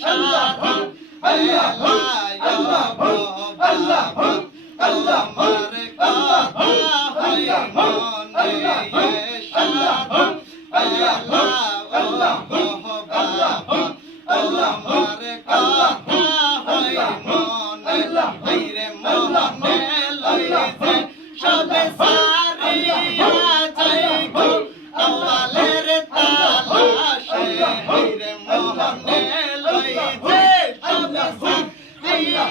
সারা বেলায় গো বাবা তোমার কথা হয় মনে সারা বেলা গো বাবা তোমার কথা হয় মনে রে মনে লইছে সবে সারিয়া যাই গো আওয়ালের তালাশে রে মনে লইছে সবে সারিয়া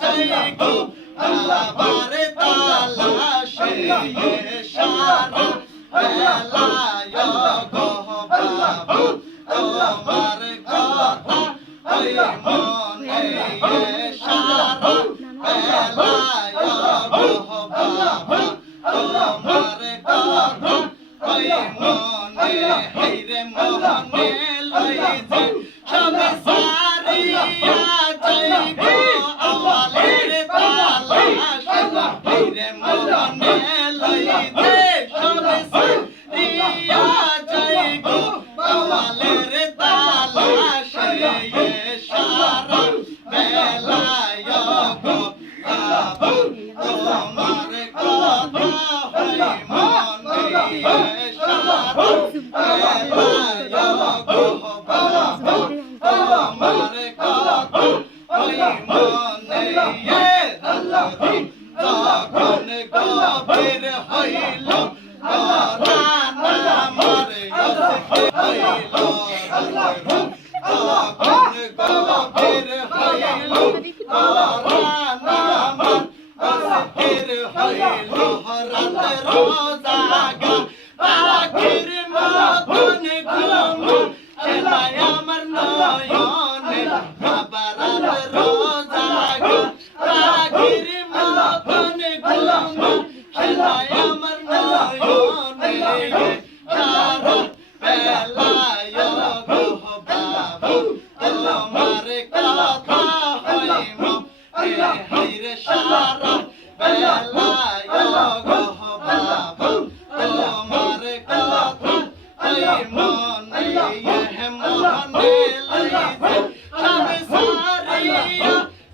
যাই গো আবার তালাশে সারা বেলায় গো বাবা তোমার কথা ওই মনে সারা বেলায় গো বাবা তোমার কথা ওই মনে রে মনে লইছে সবে সারিয়া যাই গো আওয়ালের তালাশে রে মনে লইছে সবে সারিয়া যাই গো আওয়ালের তালাশে সারা বেলায় গো বাবা তোমার কথা হয় মনে সারা বেলায় গো বাবা তোমার কথা হয় মনে যখন গভীর হইল আমার হইল যখন গভীর হইল অস্থির হইল রাত রোজাগা পাখির মতন ঘুম সেলাই আমার নয়নে আবার রাত রোজাগা পাখির মতন ঘুম সেলাই আমার নয়নে সারা বেলায় গো বাবা তোমার কথা হয় মনে সারা বেলায় গো বাবা তোমার কথা হয় মনে মনে লইছে সবে সারিয়া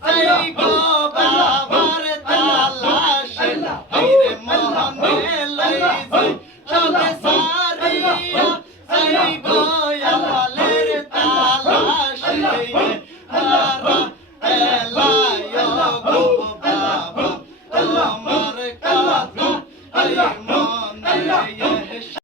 যাই গো বাবার তালাশে রে মনে লইছে সবে